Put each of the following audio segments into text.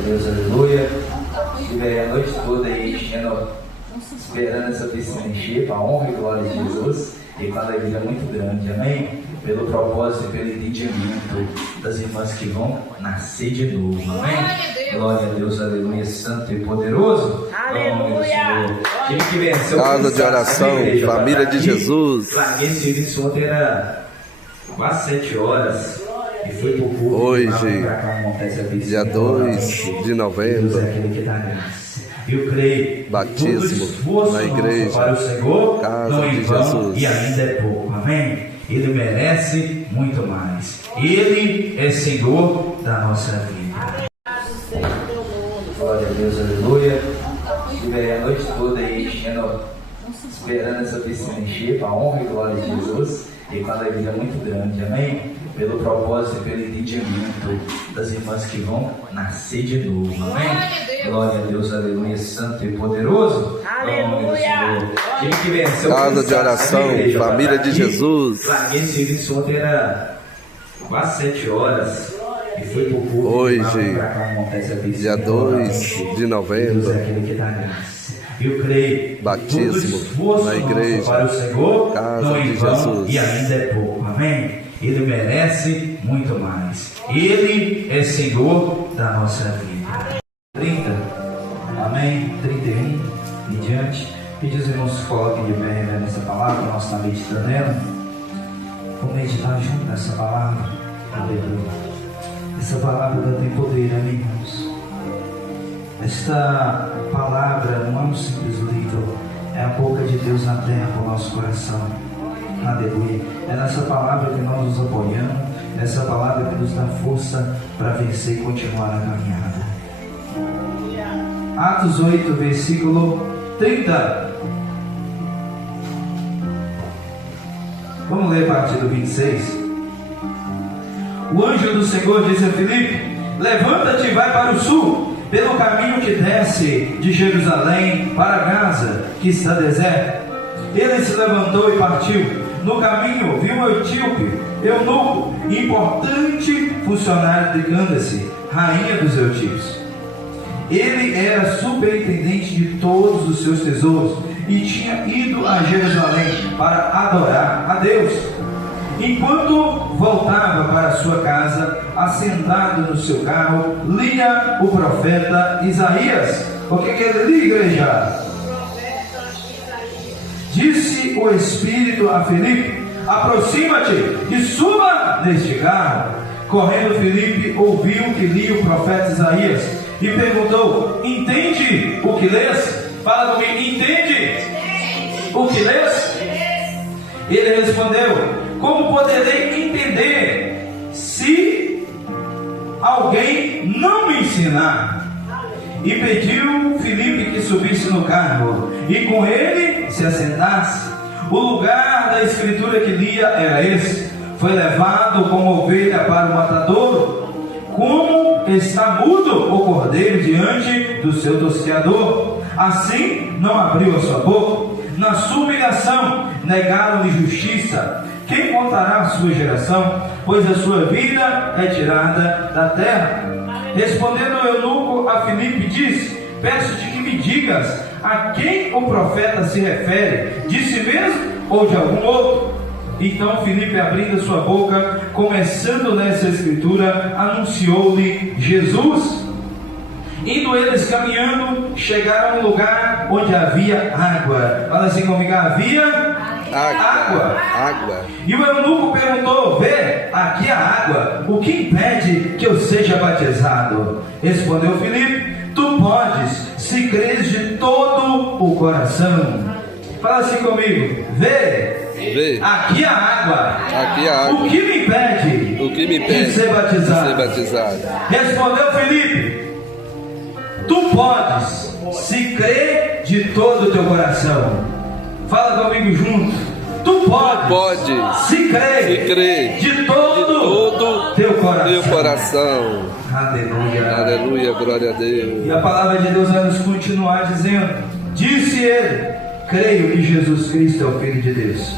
a Deus, aleluia. Estive a noite toda aí esperando essa piscina encher, para a honra e glória de Jesus, e com a alegria muito grande, amém? Pelo propósito e pelo entendimento das irmãs que vão nascer de novo, amém? Glória a Deus, aleluia, santo e poderoso. Aleluia! Que venceu, Casa de oração, família de Jesus. Larguei esse serviço ontem, era quase 7 horas. E foi por pouco. Hoje, dia 2 de novembro, eu creio, batismo na igreja, para o Senhor, Casa de Jesus. E ainda é pouco, amém? Ele merece muito mais. Ele é Senhor da nossa vida. Glória a Deus, aleluia. Estive a noite toda aí esperando essa piscina encher, para a honra e glória de Jesus, e com a alegria muito grande, amém? Pelo propósito e pelo entendimento das irmãs que vão nascer de novo, amém? Glória a Deus, aleluia, santo e poderoso. Aleluia! Que venceu, Casa de oração, família de Jesus. Larguei esse serviço ontem, era quase 7 horas. E foi por pouco. Hoje, dia 2 de novembro, eu creio, batismo na igreja, para o Senhor, Casa de Jesus. E ainda é pouco, amém? Ele merece muito mais. Ele é Senhor da nossa vida. 30, amém? 31 e diante. Pedir os irmãos se coloquem de pé nessa palavra, nós estamos meditando nela. Vamos meditar junto nessa palavra. Aleluia. Essa palavra tem poder, amém, irmãos? Esta palavra não é um simples livro, é a boca de Deus na terra para o nosso coração. Aleluia. É nessa palavra que nós nos apoiamos, é essa palavra que nos dá força para vencer e continuar a caminhada. Atos 8, versículo 30. Vamos ler a partir do 26. O anjo do Senhor disse a Filipe: levanta-te e vai para o sul, pelo caminho que desce de Jerusalém para Gaza, que está deserto. Ele se levantou e partiu. No caminho viu um etíope, eunuco, importante funcionário de Cândace, rainha dos etíopes. Ele era superintendente de todos os seus tesouros e tinha ido a Jerusalém para adorar a Deus. Enquanto voltava para sua casa, assentado no seu carro, lia o profeta Isaías. O que ele lia, igreja? Disse o Espírito a Filipe: aproxima-te e suba neste carro. Correndo, Filipe ouviu que lia o profeta Isaías e perguntou: entende o que lês? Fala comigo, entende o que lês? Ele respondeu: como poderei entender se alguém não me ensinar? E pediu Filipe que subisse no carro e com ele se assentasse. O lugar da escritura que lia era esse: foi levado como ovelha para o matadouro, como está mudo o cordeiro diante do seu tosqueador, assim não abriu a sua boca. Na sua humilhação negaram-lhe justiça. Quem contará a sua geração? Pois a sua vida é tirada da terra. Respondendo o eunuco a Filipe, disse: peço-te que me digas a quem o profeta se refere, de si mesmo ou de algum outro? Então Filipe, abrindo a sua boca, começando nessa escritura, anunciou-lhe Jesus. Indo eles caminhando, chegaram a um lugar onde havia água. Fala assim comigo: havia água. E o eunuco perguntou: vê, aqui a água, o que impede que eu seja batizado? Respondeu Filipe: tu podes, se creres de todo o coração. Fala assim comigo: vê, aqui a água. O que me impede de ser batizado? Respondeu Filipe: tu podes, se crer de todo o teu coração. Fala comigo junto: tu podes, se crer de todo teu coração. Aleluia. Aleluia, glória a Deus. E a palavra de Deus vai nos continuar dizendo: disse ele: creio que Jesus Cristo é o Filho de Deus.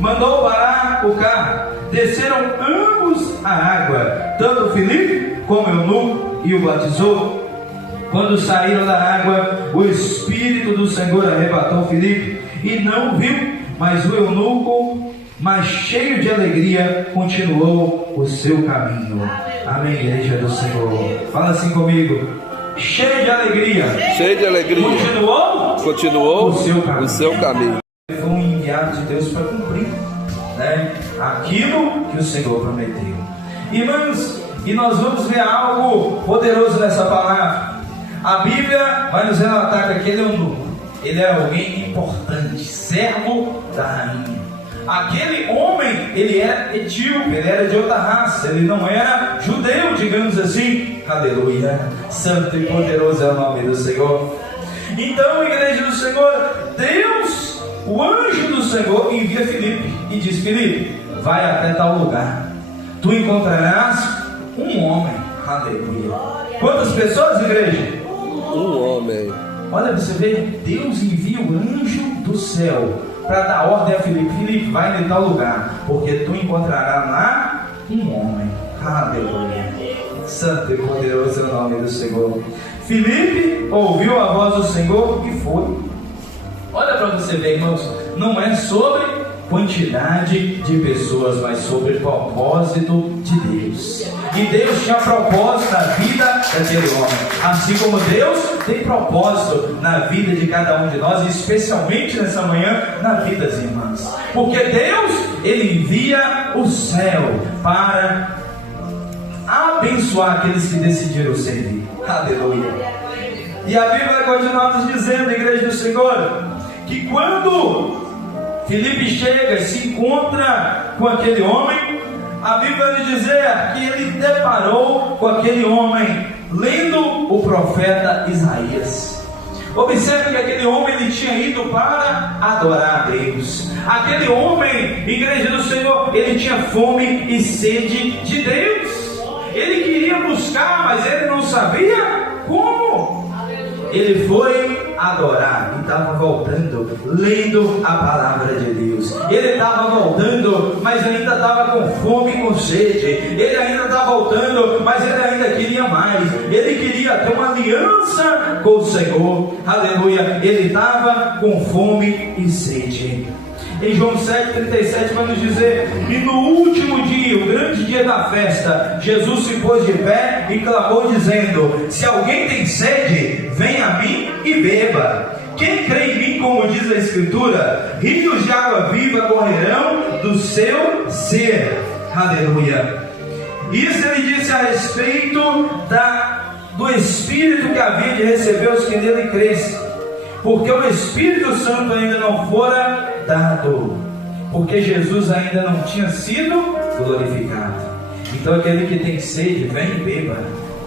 Mandou parar o carro. Desceram ambos a água, tanto Filipe como o eunuco, e o batizou. Quando saíram da água, o Espírito do Senhor arrebatou Filipe, e não o viu, mas o eunuco, mas cheio de alegria, continuou o seu caminho. Amém, igreja do Senhor. Fala assim comigo: cheio de alegria. Cheio de alegria. Continuou o seu caminho. Foi um enviado de Deus para cumprir, né, aquilo que o Senhor prometeu. Irmãos, e nós vamos ver algo poderoso nessa palavra. A Bíblia vai nos relatar que aquele eunuco, ele era alguém importante, servo da rainha. Aquele homem, ele era etíope, ele era de outra raça, ele não era judeu, digamos assim. Aleluia, santo e poderoso é o nome do Senhor. Então, igreja do Senhor, Deus, o anjo do Senhor, envia Filipe e diz: Filipe, vai até tal lugar, tu encontrarás um homem. Aleluia. Quantas pessoas, igreja? Um homem. Olha para você ver, Deus envia o anjo do céu para dar ordem a Filipe: Filipe, vai em tal lugar, porque tu encontrarás lá um homem. Aleluia. Santo e poderoso é o nome do Senhor. Filipe ouviu a voz do Senhor e foi. Olha para você ver, irmãos, não é sobre quantidade de pessoas, mas sobre propósito de Deus. E Deus tinha propósito na vida daquele homem, assim como Deus tem propósito na vida de cada um de nós, e especialmente nessa manhã na vida das irmãs, porque Deus, ele envia o céu para abençoar aqueles que decidiram servir. Aleluia. E a Bíblia vai continuar nos dizendo, igreja do Senhor, que quando Filipe chega e se encontra com aquele homem, a Bíblia vai dizer que ele deparou com aquele homem lendo o profeta Isaías. Observe que aquele homem, ele tinha ido para adorar a Deus. Aquele homem, igreja do Senhor, ele tinha fome e sede de Deus. Ele queria buscar, mas ele não sabia como. Ele foi adorar e estava voltando, lendo a palavra de Deus. Ele estava voltando, mas ainda estava com fome e com sede. Ele ainda estava voltando, mas ele ainda queria mais. Ele queria ter uma aliança com o Senhor. Aleluia. Ele estava com fome e sede. Em João 7,37 vai nos dizer: e no último dia, o grande dia da festa, Jesus se pôs de pé e clamou dizendo: se alguém tem sede, venha a mim e beba. Quem crê em mim, como diz a Escritura, rios de água viva correrão do seu ser. Aleluia. Isso ele disse a respeito do Espírito que havia de receber os que nele crescem, porque o Espírito Santo ainda não fora dado, porque Jesus ainda não tinha sido glorificado. Então aquele que tem sede, vem e beba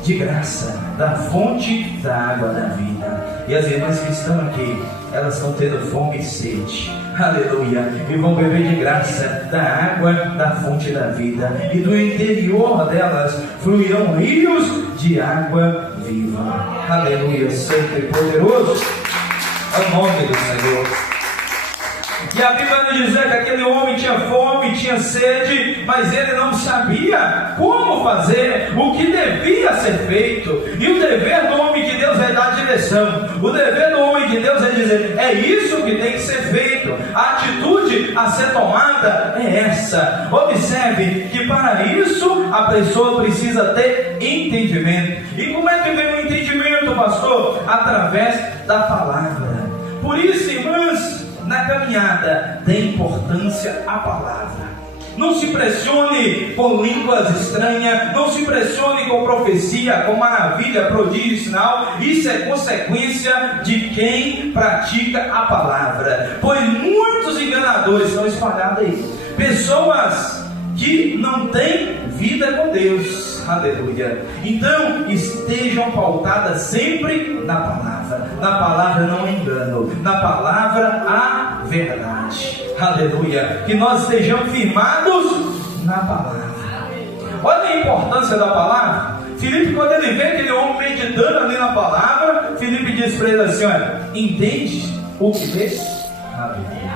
de graça da fonte da água da vida. E as irmãs que estão aqui, elas estão tendo fome e sede, aleluia, e vão beber de graça da água da fonte da vida, e do interior delas fluirão rios de água viva. Aleluia, santo e poderoso é o nome do Senhor. E a Bíblia vai dizer que aquele homem tinha fome, tinha sede, mas ele não sabia como fazer, o que devia ser feito. E o dever do homem de Deus é dar direção. O dever do homem de Deus é dizer: é isso que tem que ser feito. A atitude a ser tomada é essa. Observe que para isso a pessoa precisa ter entendimento. E como é que vem o entendimento, pastor? Através da palavra. Por isso, irmãs, na caminhada dê importância à palavra. Não se pressione com línguas estranhas, não se pressione com profecia, com maravilha, prodígio, sinal. Isso é consequência de quem pratica a palavra, pois muitos enganadores estão espalhados aí, pessoas que não têm vida com Deus. Aleluia. Então estejam pautadas sempre na palavra. Na palavra não engano, na palavra a verdade. Aleluia. Que nós estejamos firmados na palavra. Olha a importância da palavra. Filipe, quando ele vê aquele homem meditando ali na palavra, Filipe diz para ele assim: olha, entende o que lês? Aleluia.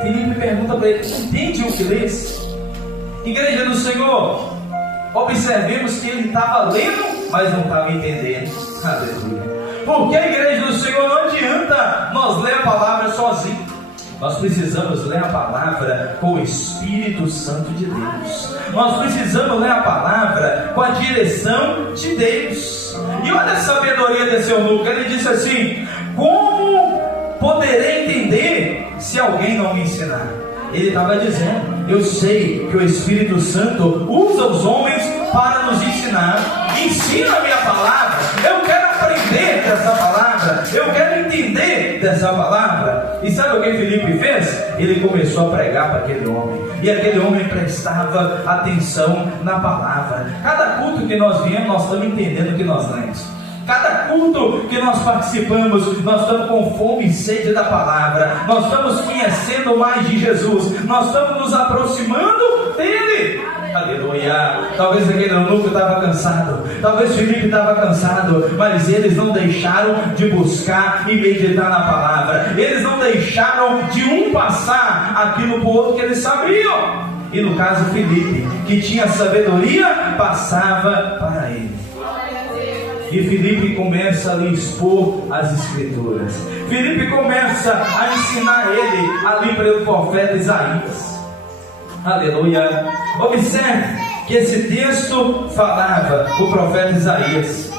Filipe pergunta para ele: entende o que lês? Igreja do Senhor, observemos que ele estava lendo, mas não estava entendendo. Aleluia. Porque a igreja do Senhor, não adianta nós ler a palavra sozinhos. Nós precisamos ler a palavra com o Espírito Santo de Deus. Nós precisamos ler a palavra com a direção de Deus. E olha a sabedoria desse eunuco. Ele disse assim: como poderei entender se alguém não me ensinar? Ele estava dizendo: eu sei que o Espírito Santo usa os homens para nos ensinar. Ensina-me a palavra. Eu quero aprender dessa palavra. Eu quero entender dessa palavra. E sabe o que Filipe fez? Ele começou a pregar para aquele homem. E aquele homem prestava atenção na palavra. Cada culto que nós viemos, nós estamos entendendo o que nós lemos. Cada culto que nós participamos, nós estamos com fome e sede da palavra. Nós estamos conhecendo mais de Jesus. Nós estamos nos aproximando dele. Aleluia. Talvez aquele eunuco estava cansado, talvez Filipe estava cansado, mas eles não deixaram de buscar e meditar na palavra. Eles não deixaram de um passar aquilo para o outro que eles sabiam. E no caso Filipe, que tinha sabedoria, passava para ele. E Filipe começa a lhe expor as escrituras. Filipe começa a ensinar ele ali pelo profeta Isaías. Aleluia. Observe que esse texto falava o profeta Isaías,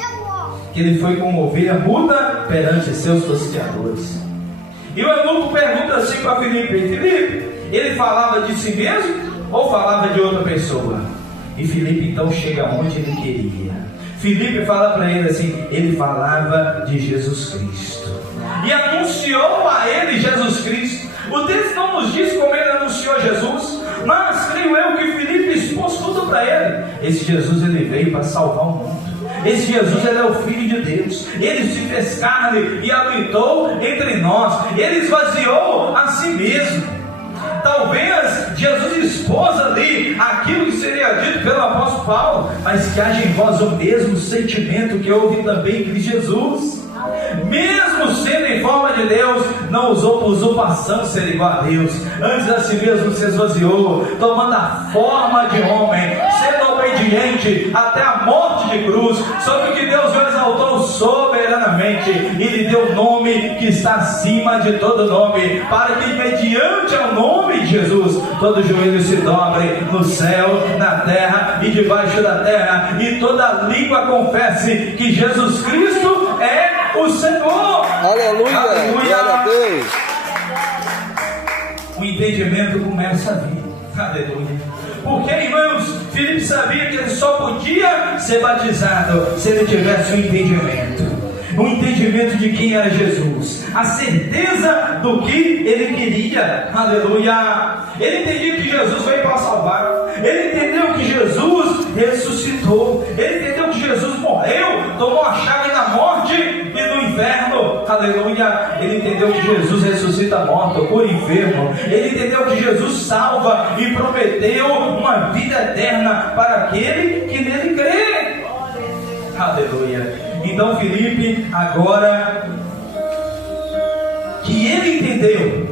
que ele foi como ovelha muda perante seus tosqueadores. E o eunuco pergunta assim para Filipe: Filipe, ele falava de si mesmo ou falava de outra pessoa? E Filipe então chega onde ele queria. Filipe fala para ele assim: ele falava de Jesus Cristo e anunciou a ele Jesus Cristo. O texto não nos diz como ele anunciou Jesus, mas creio eu que Filipe expôs tudo para ele. Esse Jesus, ele veio para salvar o mundo. Esse Jesus, ele é o Filho de Deus. Ele se fez carne e habitou entre nós. Ele esvaziou a si mesmo. Talvez Jesus expôs ali aquilo que seria dito pelo apóstolo Paulo, mas que haja em vós o mesmo sentimento que houve também em Cristo Jesus. Mesmo sendo em forma de Deus, não usou por usurpação ser igual a Deus. Antes a si mesmo se esvaziou, tomando a forma de homem, sendo obediente até a morte de cruz. Sobre o que Deus o exaltou soberanamente e lhe deu o nome que está acima de todo nome, para que mediante o nome de Jesus todo joelho se dobre no céu, na terra e debaixo da terra, e toda língua confesse que Jesus Cristo é o Senhor. Aleluia. Aleluia. Glória a Deus. O entendimento começa a vir. Aleluia. Porque, irmãos, Filipe sabia que ele só podia ser batizado se ele tivesse um entendimento. Um entendimento de quem era Jesus, a certeza do que ele queria. Aleluia. Ele entendia que Jesus veio para salvar. Ele entendeu que Jesus ressuscitou. Ele entendeu que Jesus morreu, tomou a chave da morte e do inferno. Aleluia. Ele entendeu que Jesus ressuscita morto, cura enfermo. Ele entendeu que Jesus salva e prometeu uma vida eterna para aquele que nele crê. Aleluia. Então Filipe, agora que ele entendeu,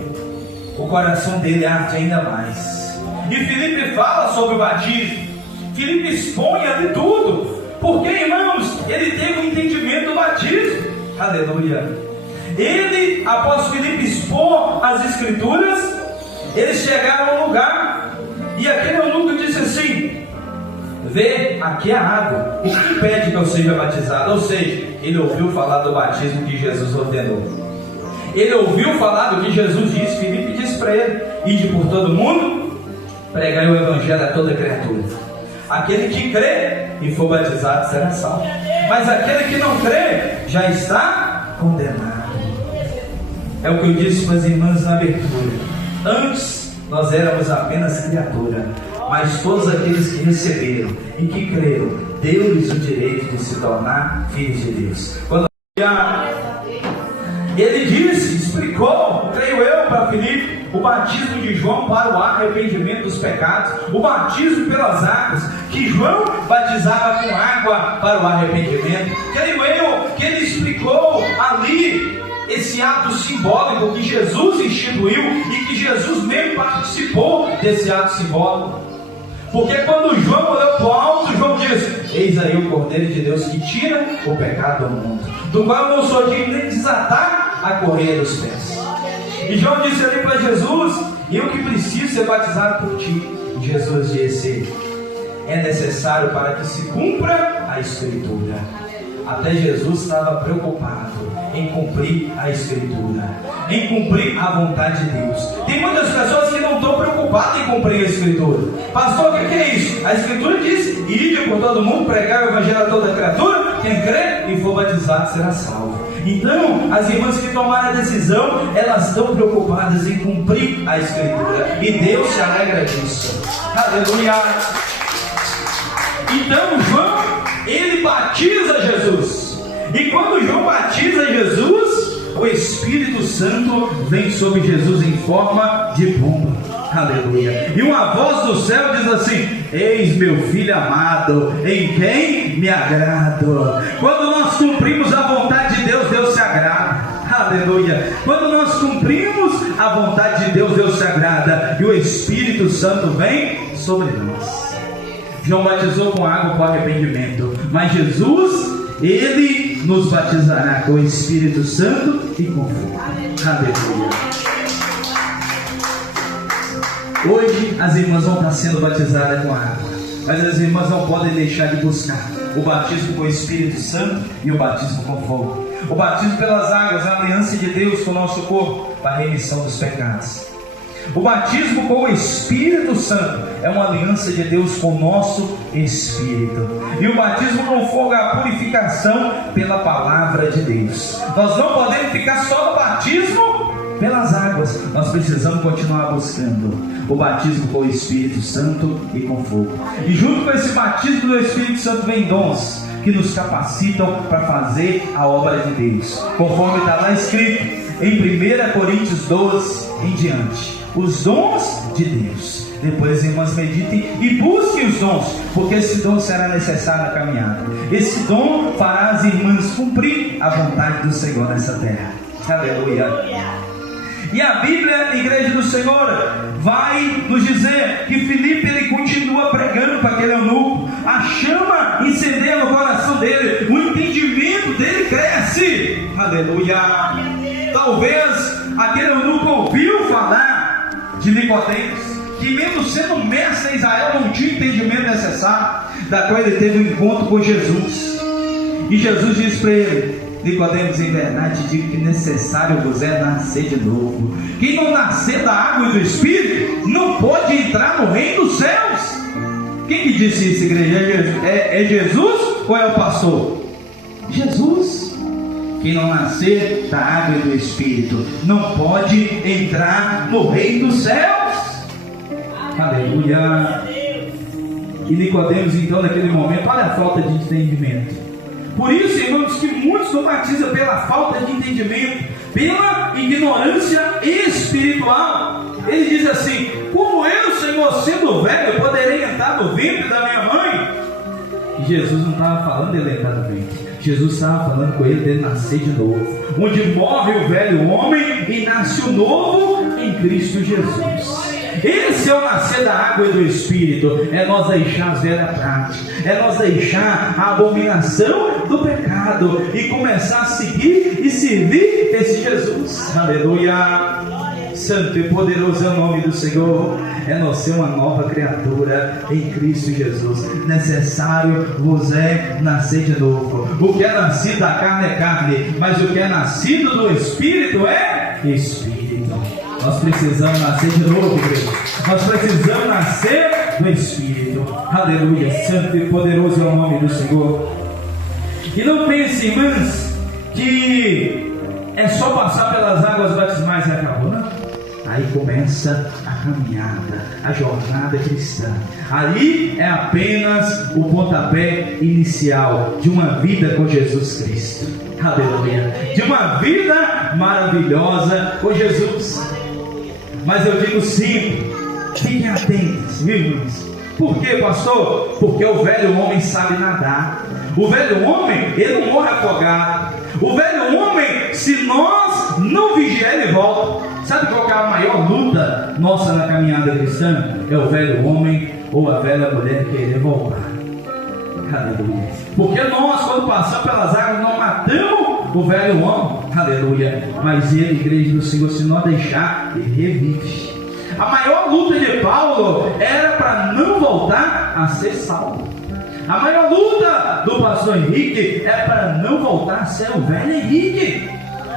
o coração dele arde ainda mais. E Filipe fala sobre o batismo. Filipe expõe ali tudo. Porque, irmãos, ele teve um entendimento do batismo. Aleluia. Ele, após Filipe expor as escrituras, eles chegaram ao lugar, e aquele eunuco disse assim: vê, aqui a água, o que impede que eu seja batizado? Ou seja, ele ouviu falar do batismo que Jesus ordenou. Ele ouviu falar do que Jesus disse. Filipe disse para ele: ide por todo mundo, pregai o evangelho a toda criatura. Aquele que crê e for batizado será salvo, mas aquele que não crê já está condenado. É o que eu disse para as irmãs na abertura. Antes nós éramos apenas criatura, mas todos aqueles que receberam e que creram, deu-lhes o direito de se tornar filhos de Deus. Quando ele disse, explicou, creio eu, para Filipe, o batismo de João para o arrependimento dos pecados, o batismo pelas águas, que João batizava com água para o arrependimento. Creio eu que ele explicou ali esse ato simbólico que Jesus instituiu e que Jesus mesmo participou desse ato simbólico. Porque quando João olhou para o alto, João diz: eis aí o Cordeiro de Deus que tira o pecado do mundo, do qual eu não sou digno nem desatar a correia dos pés. E João disse ali para Jesus: eu que preciso ser batizado por ti. E Jesus disse: é necessário para que se cumpra a Escritura. Até Jesus estava preocupado em cumprir a Escritura, em cumprir a vontade de Deus. Tem muitas pessoas que não estão preocupadas em cumprir a Escritura. Pastor, o que é isso? A Escritura diz: ide por todo mundo, pregar o Evangelho a toda criatura, quem crê e for batizado será salvo. Então, as irmãs que tomaram a decisão, elas estão preocupadas em cumprir a Escritura, e Deus se alegra disso. Aleluia! Então João, ele batiza Jesus, e quando João batiza Jesus, o Espírito Santo vem sobre Jesus em forma de pomba. Aleluia! E uma voz do céu diz assim: eis meu filho amado, em quem me agrado. Quando nós cumprimos a vontade de Deus, Deus se agrada. Aleluia! Quando nós cumprimos a vontade de Deus, Deus se agrada, e o Espírito Santo vem sobre nós. João batizou com água para o arrependimento, mas Jesus, ele nos batizará com o Espírito Santo e com fogo. Aleluia! Hoje as irmãs vão estar sendo batizadas com água, mas as irmãs não podem deixar de buscar o batismo com o Espírito Santo e o batismo com fogo. O batismo pelas águas é a aliança de Deus com o nosso corpo para a remissão dos pecados. O batismo com o Espírito Santo é uma aliança de Deus com o nosso espírito. E o batismo com fogo é a purificação pela palavra de Deus. Nós não podemos ficar só no batismo pelas águas. Nós precisamos continuar buscando o batismo com o Espírito Santo e com fogo. E junto com esse batismo do Espírito Santo vem dons que nos capacitam para fazer a obra de Deus, conforme está lá escrito em 1 Coríntios 12 em diante. Os dons de Deus. Depois, irmãs, meditem e busquem os dons, porque esse dom será necessário na caminhada. Esse dom fará as irmãs cumprir a vontade do Senhor nessa terra. Aleluia! E a Bíblia, Igreja do Senhor, vai nos dizer que Filipe, ele continua pregando para aquele eunuco. A chama incendeia no coração dele, o entendimento dele cresce. Aleluia! Talvez aquele eunuco ouviu falar de Nicodemos, que mesmo sendo mestre em Israel, não tinha entendimento necessário, da qual ele teve um encontro com Jesus. E Jesus disse para ele: Nicodemos, em verdade te digo que necessário vos é nascer de novo. Quem não nascer da água e do Espírito não pode entrar no reino dos céus. Quem que disse isso, igreja? É Jesus ou é o pastor? Jesus. Quem não nascer da água e do Espírito não pode entrar no reino dos céus. Aleluia! E Nicodemos, então, naquele momento, olha a falta de entendimento. Por isso, irmãos, que muitos não batizam pela falta de entendimento, pela ignorância espiritual. Ele diz assim: como eu, Senhor, sendo velho, poderei entrar no ventre da minha mãe? E Jesus não estava falando dele entrar no ventre. Jesus estava falando com ele dele nascer de novo, onde morre o velho homem e nasce o novo em Cristo Jesus. Esse é o nascer da água e do Espírito. É nós deixar as velhas práticas, é nós deixar a abominação do pecado e começar a seguir e servir esse Jesus. Aleluia! Santo e poderoso é o nome do Senhor. É nós ser uma nova criatura em Cristo Jesus. Necessário vos é nascer de novo. O que é nascido da carne é carne, mas o que é nascido do Espírito é Espírito. Nós precisamos nascer de novo, igreja. Nós precisamos nascer do Espírito. Aleluia. Santo e poderoso é o nome do Senhor. E não pense, irmãs, que é só passar pelas águas batismais e acabou, não. Aí começa a caminhada, a jornada cristã. Ali é apenas o pontapé inicial de uma vida com Jesus Cristo. Aleluia. De uma vida maravilhosa com Jesus. Mas eu digo sim, fiquem atentos, irmãos. Por quê, pastor? Porque o velho homem sabe nadar. O velho homem, ele não morre afogado. O velho homem, se nós não vigiar, ele volta. sabe qual que é a maior luta nossa na caminhada cristã? É o velho homem ou a velha mulher querer voltar. Aleluia. Porque nós, quando passamos pelas águas, não matamos o velho homem. Aleluia. Mas ele, igreja do Senhor, se não deixar, ele revive. A maior luta de Paulo era para não voltar a ser salvo. A maior luta do pastor Henrique é para não voltar a ser o velho Henrique.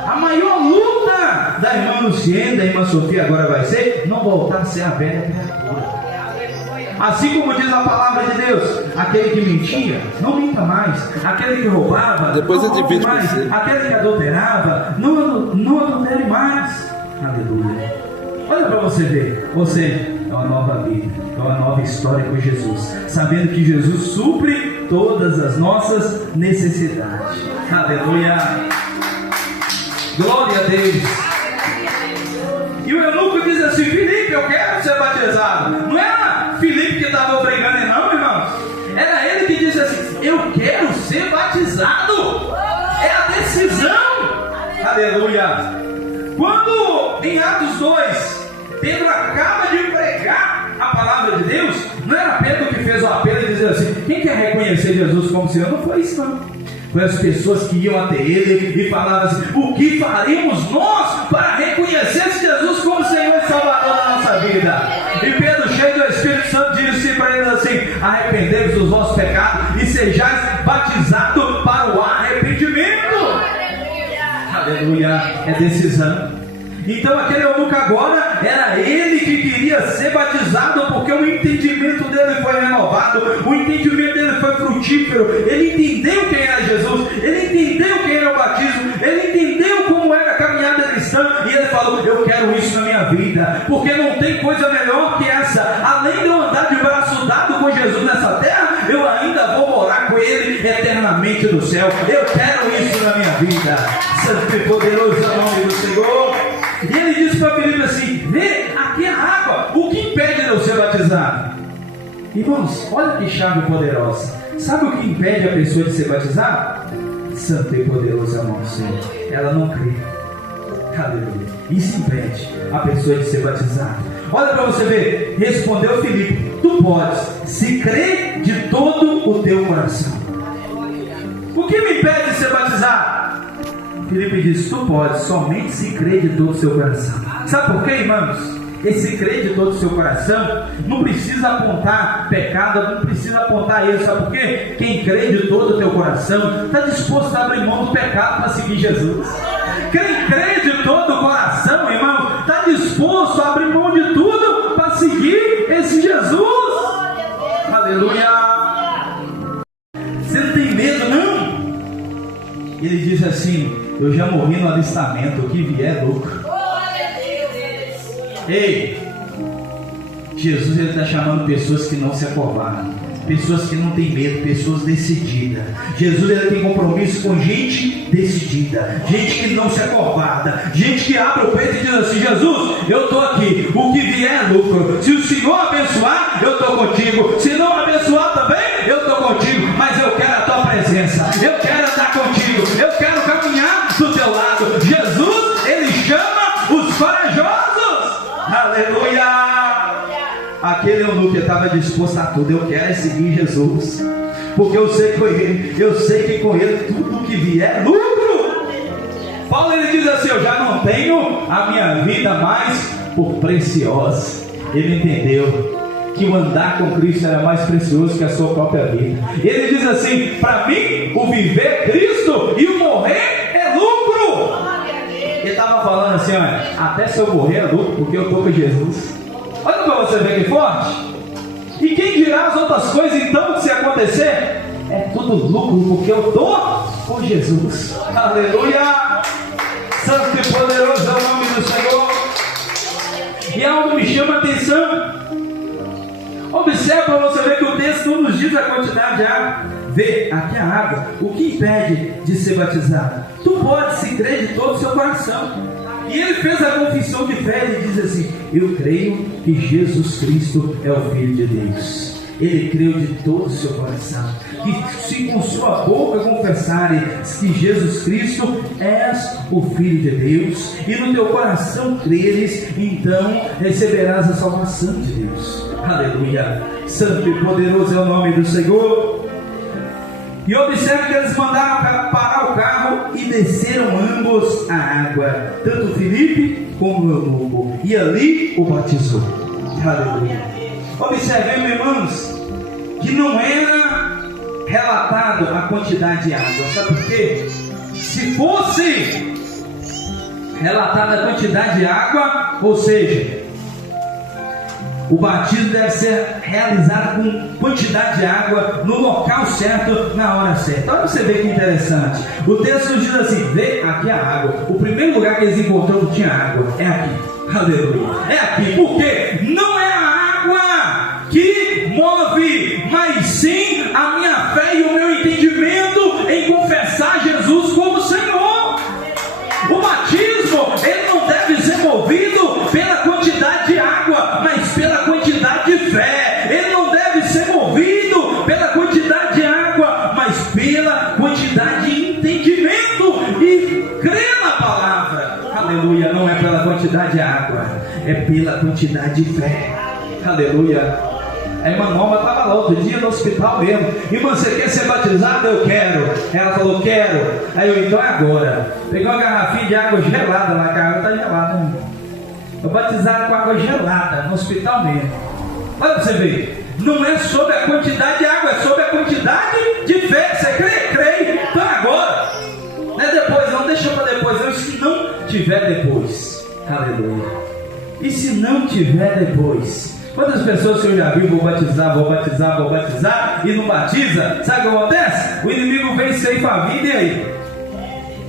A maior luta da irmã Luciene, da irmã Sofia agora vai ser não voltar a ser a velha criatura. Assim como diz a palavra de Deus, aquele que mentia, não minta mais. Aquele que roubava, depois não roube mais. Aquele que adulterava, não adultere mais. Aleluia. Olha para você ver, você é uma nova vida, é uma nova história com Jesus, sabendo que Jesus supre todas as nossas necessidades. Aleluia. Glória a Deus. E o eunuco diz assim: Filipe, eu quero ser batizado. Não era Filipe que estava obrigando ele, não, irmãos. Era ele que disse assim: eu quero ser batizado. É a decisão. Aleluia. Quando em Atos 2 Pedro acaba de pregar a palavra de Deus, não era Pedro que fez o apelo e dizia assim: quem quer reconhecer Jesus como Senhor? Não foi isso, não. Foi as pessoas que iam até ele e falavam assim: o que faremos nós para reconhecer Jesus como Senhor e Salvador da nossa vida? E Pedro, cheio do Espírito Santo, disse para eles assim: arrependei-vos dos vossos pecados e sejais batizados para o arrependimento. Aleluia. É decisão. Então aquele eunuco agora era ele que queria ser batizado, porque o entendimento dele foi renovado, o entendimento dele foi frutífero. Ele entendeu quem era Jesus, ele entendeu quem era o batismo, ele entendeu como era a caminhada cristã, e ele falou: eu quero isso na minha vida, porque não tem coisa melhor que essa. Além de eu andar de braço dado com Jesus nessa terra, eu ainda vou morar com ele eternamente no céu. Eu quero isso na minha vida. Santo e poderoso é o nome do Senhor. E ele disse para Filipe assim: vê, aqui é a água, o que impede de eu ser batizado? Irmãos, olha que chave poderosa. Sabe o que impede a pessoa de ser batizada? Santo e poderoso é o nome do Senhor. Ela não crê. Aleluia. Isso impede a pessoa de ser batizada. Olha para você ver. Respondeu Filipe: tu podes, se crer de todo o teu coração. O que me impede de ser batizado? Filipe disse: tu pode, somente se crer de todo o seu coração. Sabe por quê, irmãos? Esse crer de todo o seu coração não precisa apontar pecado, não precisa apontar erro. Sabe por quê? Quem crê de todo o teu coração está disposto a abrir mão do pecado para seguir Jesus. Quem crê de todo o coração, irmão, está disposto a abrir mão de tudo para seguir esse Jesus. Aleluia. Você não tem medo, não? Ele diz assim: eu já morri no alistamento, o que vier é lucro. Ei, Jesus está chamando pessoas que não se acovardam, pessoas que não têm medo, pessoas decididas. Jesus ele tem compromisso com gente decidida, gente que não se acovarda, gente que abre o peito e diz assim: Jesus, eu estou aqui, o que vier é lucro. Se o Senhor abençoar, eu estou contigo. Se não abençoar também, eu estou contigo. Mas eu quero a tua presença, eu quero estar contigo, eu quero caminhar do teu lado. Jesus, ele chama os corajosos. Aleluia. Aquele eunuco estava disposto a tudo. Eu quero seguir Jesus, porque eu sei que com ele tudo que vier é lucro. Paulo ele diz assim: eu já não tenho a minha vida mais por preciosa. Ele entendeu que o andar com Cristo era mais precioso que a sua própria vida. Ele diz assim: para mim o viver é Cristo e o morrer é lucro. Ele estava falando assim: olha, até se eu morrer é lucro, porque eu estou com Jesus. Olha para você ver que forte. E quem dirá as outras coisas então que se acontecer? É tudo lucro, porque eu estou com Jesus. Aleluia. Santo e poderoso é o nome do Senhor. E algo me chama a atenção. Observe para você ver que o texto não nos diz a quantidade de água. Vê, aqui a água. O que impede de ser batizado? Tu pode se crer de todo o seu coração. E ele fez a confissão de fé. Ele diz assim: eu creio que Jesus Cristo é o Filho de Deus. ele creu de todo o seu coração, que se com sua boca confessares que Jesus Cristo és o Filho de Deus, e no teu coração creres, então receberás a salvação de Deus. Aleluia. Santo e poderoso é o nome do Senhor. E observe que eles mandaram parar o carro e desceram ambos a água, tanto Filipe como o eunuco, e ali o batizou. Aleluia. Observemos, irmãos, que não era relatado a quantidade de água. Sabe por quê? Se fosse relatada a quantidade de água, ou seja, o batismo deve ser realizado com quantidade de água no local certo, na hora certa. Olha para você ver que interessante. O texto diz assim: vê aqui a água. O primeiro lugar que eles encontraram não tinha água. É aqui. Aleluia. É aqui. Por quê? Não é a água que move, mas sim a minha fé e o meu entendimento em confessar Jesus como Senhor. O batismo, ele não deve ser movido pela quantidade de água, mas pela quantidade de fé. Ele não deve ser movido pela quantidade de água, mas pela quantidade de entendimento e crer na palavra. Aleluia. Não é pela quantidade de água, é pela quantidade de fé. Aleluia. A irmã Norma estava lá outro dia no hospital mesmo. Irmã, você quer ser batizada? Eu quero. Ela falou, quero. Aí eu, então é agora. Peguei uma garrafinha de água gelada lá, que a água está gelada, né? Eu batizado com água gelada no hospital mesmo. Olha para você ver. Não é sobre a quantidade de água, é sobre a quantidade de fé. Você crê? Crê. Então é agora. Não é depois, não. Deixa para depois, não. Se não tiver depois. Aleluia. E se não tiver depois? Quantas pessoas que eu já vi, vou batizar, e não batiza? Sabe o que acontece? O inimigo vem ceifa a vida, e aí?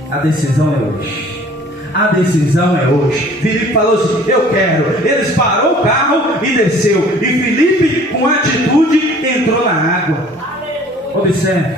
A decisão é hoje. A decisão é hoje. Filipe falou assim, eu quero. Eles parou o carro e desceu. E Filipe, com atitude, entrou na água. Observe,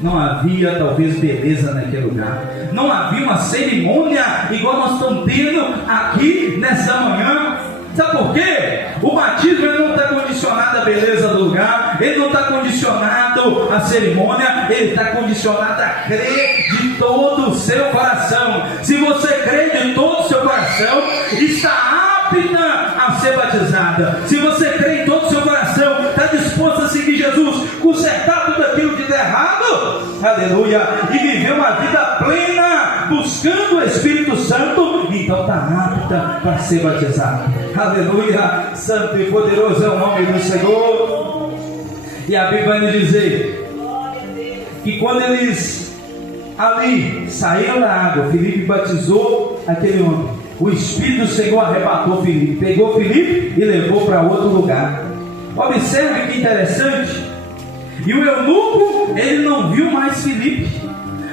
não havia talvez beleza naquele lugar. Não havia uma cerimônia igual nós estamos tendo aqui nessa manhã. Sabe por quê? O batismo ele não está condicionado à beleza do lugar, ele não está condicionado à cerimônia, ele está condicionado a crer de todo o seu coração. Se você crê de todo o seu coração, está apta a ser batizada. Se você crê em todo o seu coração, está disposto a seguir Jesus, consertar tudo aquilo que der errado, aleluia, e viver uma vida plena, buscando o Espírito Santo, então está apta para ser batizado. Aleluia, santo e poderoso é o nome do Senhor. E a Bíblia vai nos dizer que quando eles ali saíram da água, Filipe batizou aquele homem. O Espírito do Senhor arrebatou Filipe, pegou Filipe e levou para outro lugar. Observe que interessante. E o eunuco, ele não viu mais Filipe,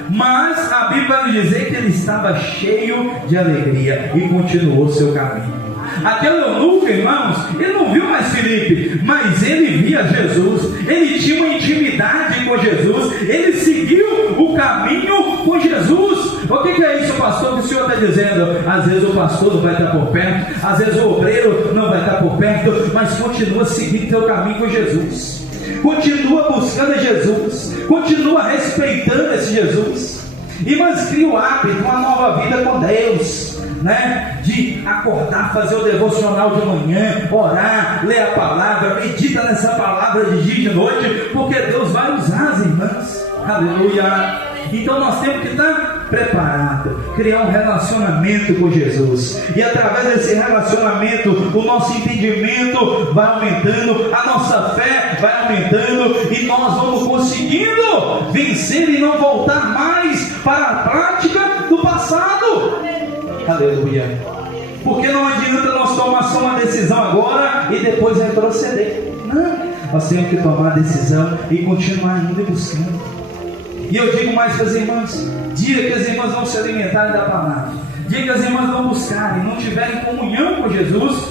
mas a Bíblia vai nos dizer que ele estava cheio de alegria e continuou seu caminho. Aquele eunuco, irmãos, ele não viu mais Filipe, mas ele via Jesus, ele tinha uma intimidade com Jesus, ele seguiu o caminho com Jesus. O que é isso, pastor, que o senhor está dizendo? Às vezes o pastor não vai estar por perto, às vezes o obreiro não vai estar por perto, mas continua seguindo seu caminho com Jesus, continua buscando Jesus, continua respeitando esse Jesus. Irmãos, cria o hábito, uma nova vida com Deus, né? De acordar, fazer o devocional de manhã, orar, ler a palavra, medita nessa palavra de dia e de noite, porque Deus vai usar as irmãs. Aleluia. Então nós temos que estar preparados, criar um relacionamento com Jesus, e através desse relacionamento o nosso entendimento vai aumentando, a nossa fé vai aumentando, e nós vamos conseguindo vencer e não voltar mais para a prática do passado. Aleluia. Porque não adianta nós tomar só uma decisão agora e depois retroceder. Não, nós temos que tomar a decisão e continuar indo e buscando. E eu digo mais para as irmãs, dia que as irmãs vão se alimentarem da palavra, dia que as irmãs vão buscarem, não tiverem comunhão com Jesus,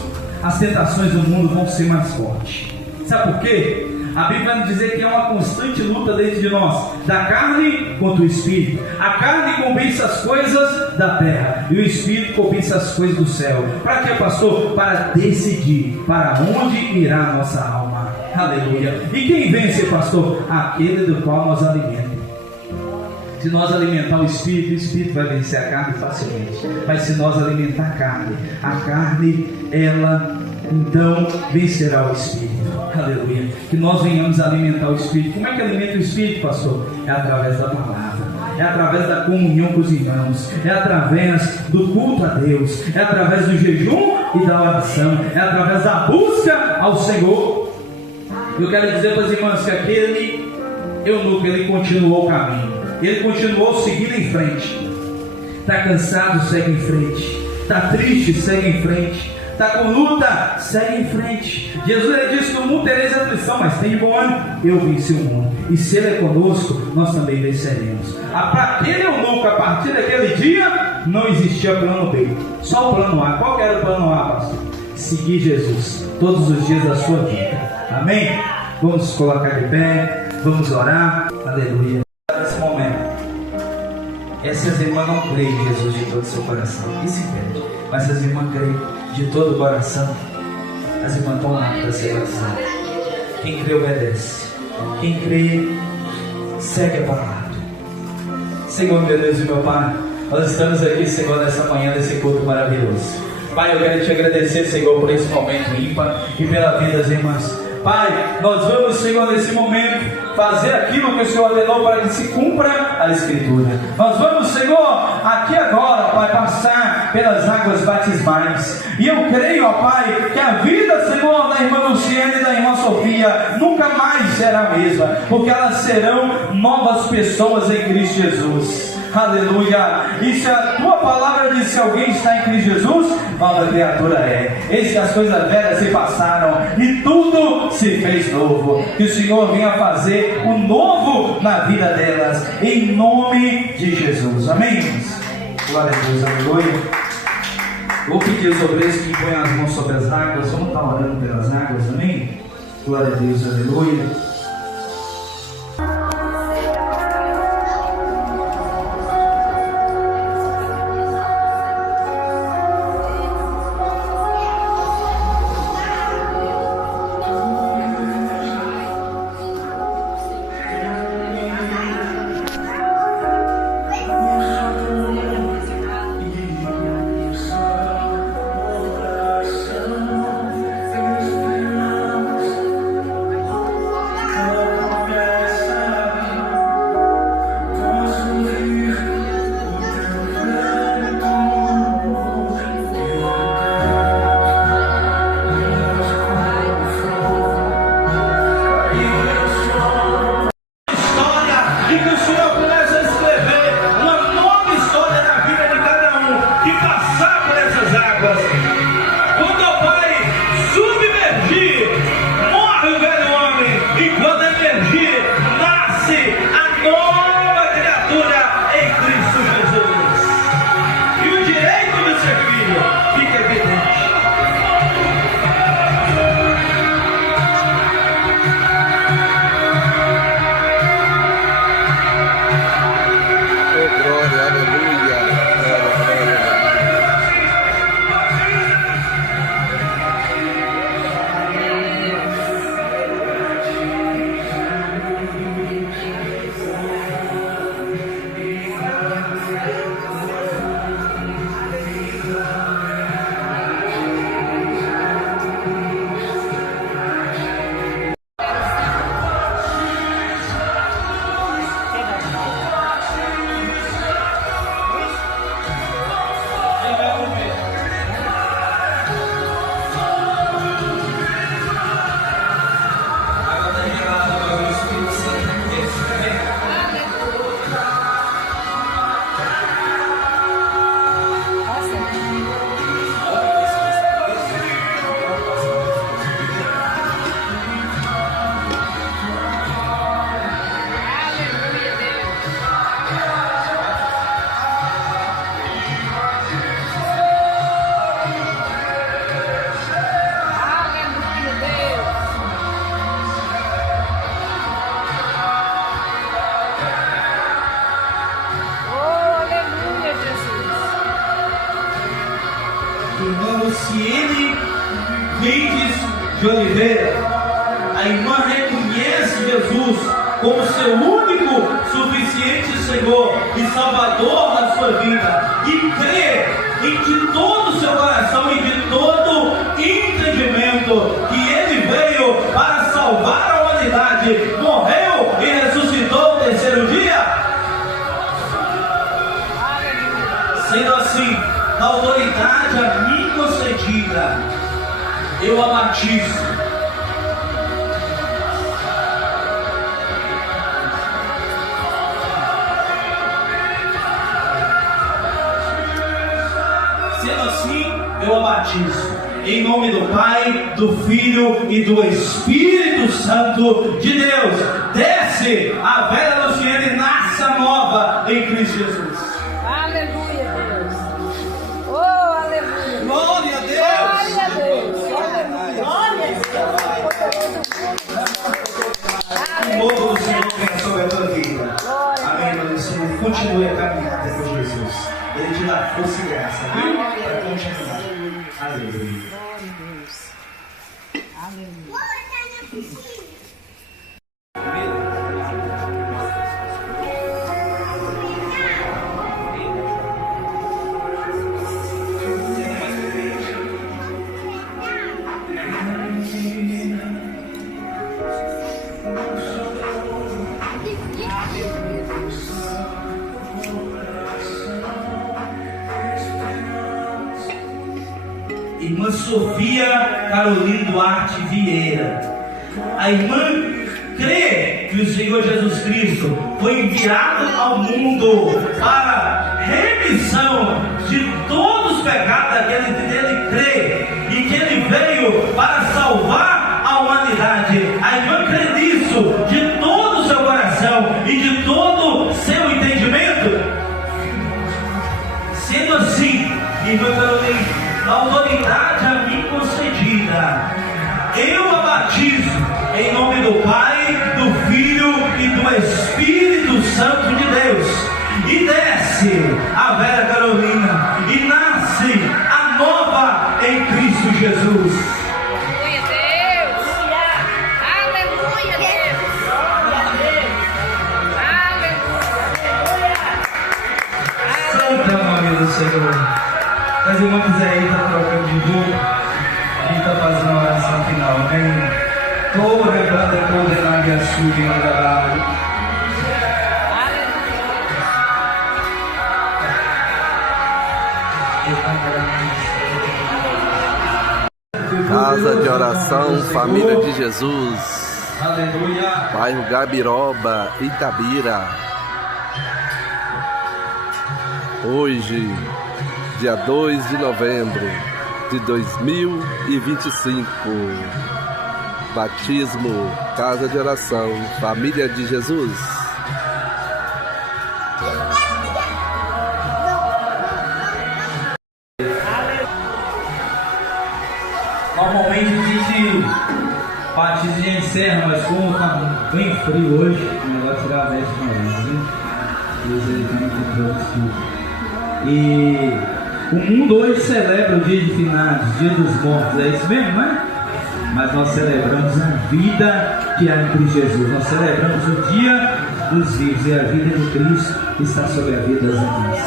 as tentações do mundo vão ser mais fortes. Sabe por quê? A Bíblia vai nos dizer que é uma constante luta dentro de nós, da carne contra o Espírito. A carne cobiça as coisas da terra, e o Espírito cobiça as coisas do céu. Para quê, pastor? Para decidir para onde irá a nossa alma. Aleluia. E quem vence, pastor? Aquele do qual nós alimentamos. Se nós alimentar o Espírito vai vencer a carne facilmente. Mas se nós alimentar a carne, ela então vencerá o Espírito. Aleluia. Que nós venhamos alimentar o Espírito. Como é que alimenta o Espírito, pastor? É através da palavra, é através da comunhão com os irmãos, é através do culto a Deus, é através do jejum e da oração, é através da busca ao Senhor. Eu quero dizer para os irmãos que aquele eunuco, ele continuou o caminho, ele continuou seguindo em frente. Está cansado, segue em frente. Está triste, segue em frente. Está com luta, segue em frente. Jesus, ele disse: no mundo tereis aflição, mas tem de bom ânimo, eu venci o mundo. E se ele é conosco, nós também venceremos. Para aquele eunuco, a partir daquele dia, não existia plano B, só o plano A. Qual era o plano A, pastor? Seguir Jesus todos os dias da sua vida. Amém? Vamos nos colocar de pé, vamos orar. Aleluia. Nesse momento, essas irmãs não creem em Jesus de todo o seu coração, e se perde. Mas essas irmãs creem de todo o coração. As irmãs estão lá para ser batizadas. Quem crê obedece, quem crê segue a palavra. Senhor, meu Deus e meu Pai, nós estamos aqui, Senhor, nessa manhã, nesse culto maravilhoso. Pai, eu quero te agradecer, Senhor, por esse momento ímpar e pela vida das irmãs. Pai, nós vamos, Senhor, nesse momento fazer aquilo que o Senhor ordenou para que se cumpra a Escritura. Nós vamos, Senhor, aqui agora, Pai, passar pelas águas batismais. E eu creio, ó Pai, que a vida, Senhor, da irmã Luciana e da irmã Sofia nunca mais será a mesma, porque elas serão novas pessoas em Cristo Jesus. Aleluia. E se a tua palavra diz: se alguém está em Cristo Jesus, nova criatura é. Eis que as coisas velhas se passaram e tudo se fez novo. Que o Senhor venha fazer o novo na vida delas, em nome de Jesus. Amém? Glória a Deus. Aleluia. Vou pedir aos obreiros que ponham as mãos sobre as águas. Vamos estar orando pelas águas. Amém? Glória a Deus. Aleluia. Luciene Mendes de Oliveira. A a irmã reconhece Jesus como seu único, suficiente Senhor e Salvador da sua vida, e crê de todo o seu coração e de todo entendimento que Ele veio para salvar a humanidade, morreu e ressuscitou no terceiro dia. Sendo assim, na autoridade a mim concedida, eu a batizo. Sendo assim, eu a batizo. Em nome do Pai, do Filho e do Espírito Santo de Deus. Desce a velha Luciana e nasça nova em Cristo Jesus. Aleluia, Deus. Oh, aleluia. Glória a Deus. Glória a Deus. Aleluia. Glória a Deus. O novo do Senhor venha sobre a tua vida. Amém, meu Senhor. Continue a caminhar depois de Jesus. Ele te dá força e graça, viu? Para continuar. Aleluia. Irmã Sofia Carolina Duarte Vieira. A irmã crê que o Senhor Jesus Cristo foi enviado ao mundo para remissão de todos os pecados daquele que nele crê, e que ele veio para salvar a humanidade. A irmã crê nisso de todo o seu coração e de todo o seu entendimento. Sendo assim, irmã Carolina, a autoridade a mim concedida, eu a batizo em nome do Pai, do Filho e do Espírito Santo de Deus. E desce a velha Carolina e nasce a nova em Cristo Jesus. Aleluia, Deus. Aleluia, Deus. Aleluia. Santo nome do Senhor. Mas irmão quiser aí, está trocando de grupo, a gente está fazendo uma oração final, amém? Toda rebanda, toda na minha sub, na galera. Casa de Oração Família de Jesus, Aleluia. bairro Gabiroba, Itabira. Hoje, dia 2 de novembro de 2025, batismo, Casa de Oração Família de Jesus. Normalmente a gente batiza e encerra, mas como está bem frio hoje, o negócio tirar a veste na hora, viu? E o mundo hoje celebra o dia de finados, dia dos mortos, é isso mesmo, não é? Mas nós celebramos a vida que há em Cristo Jesus. Nós celebramos o dia dos vivos, e a vida de Cristo está sobre a vida das irmãs.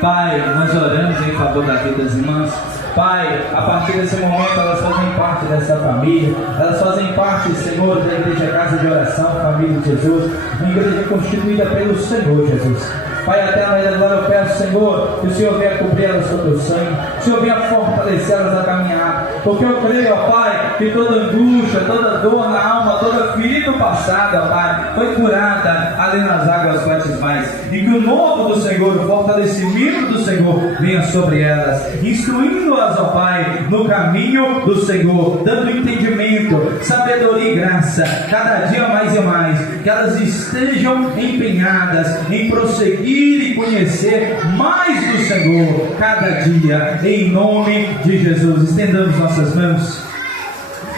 Pai, nós oramos em favor da vida das irmãs. Pai, a partir desse momento elas fazem parte dessa família, elas fazem parte, Senhor, da Igreja Casa de Oração, Família de Jesus, uma igreja constituída pelo Senhor Jesus. Pai eterno, agora eu peço, Senhor, que o Senhor venha cobrir elas com o teu sangue, que o Senhor venha fortalecer elas na caminhada, porque eu creio, ó Pai, que toda angústia, toda dor na alma, toda ferida passada, ó Pai, foi curada ali nas águas batismais, e que o novo do Senhor, o fortalecimento do Senhor venha sobre elas, instruindo-as, ó Pai, no caminho do Senhor, dando entendimento, sabedoria e graça, cada dia mais e mais, que elas estejam empenhadas em prosseguir e conhecer mais do Senhor cada dia, em nome de Jesus. Estendamos nossas mãos.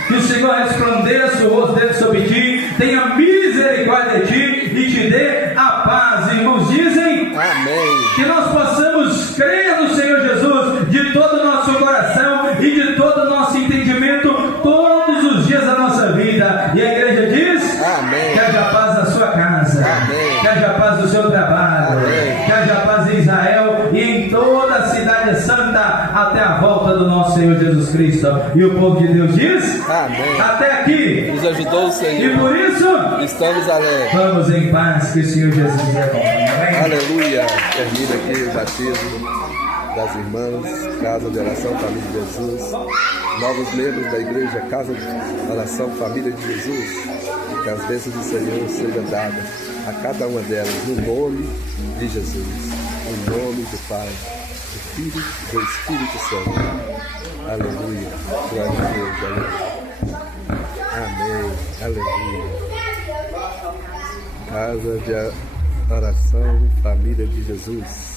Que o Senhor resplandeça o rosto dele sobre ti, tenha misericórdia de ti e te dê a paz. Irmãos dizem Amém. que nós possamos crer no Senhor Jesus de todo o nosso coração e de todo o nosso entendimento todos os dias da nossa vida. Que haja paz no seu trabalho. Que haja paz em Israel e em toda a cidade santa até a volta do nosso Senhor Jesus Cristo. E o povo de Deus diz: Amém. Até aqui. Nos ajudou o Senhor. E por isso Estamos alegres. vamos em paz, que o Senhor Jesus é bom. Amém? Aleluia. Termina aqui o batismo das irmãs, Casa de Oração Família de Jesus, novos membros da igreja Casa de Oração Família de Jesus, e que as bênçãos do Senhor sejam dadas a cada uma delas, no nome de Jesus, no nome do Pai, do Filho e do Espírito Santo. Aleluia. Glória a Deus. Aleluia. Amém. Aleluia. Casa de Oração Família de Jesus.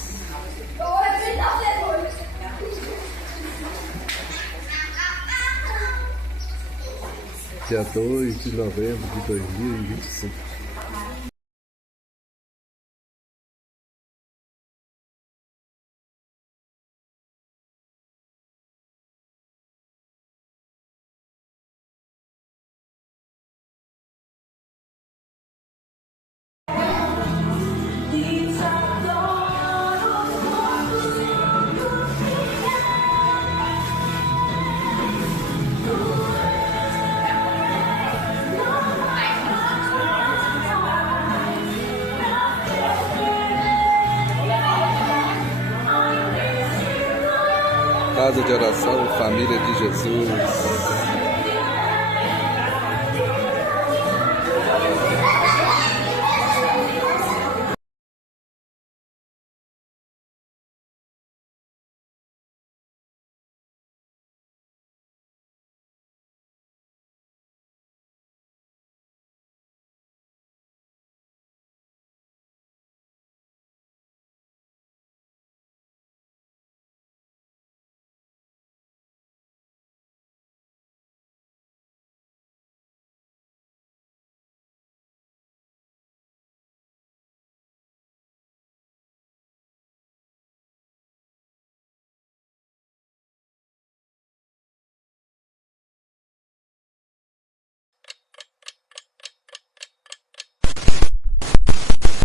Dia 2 de novembro de 2025. Casa de Oração Família de Jesus.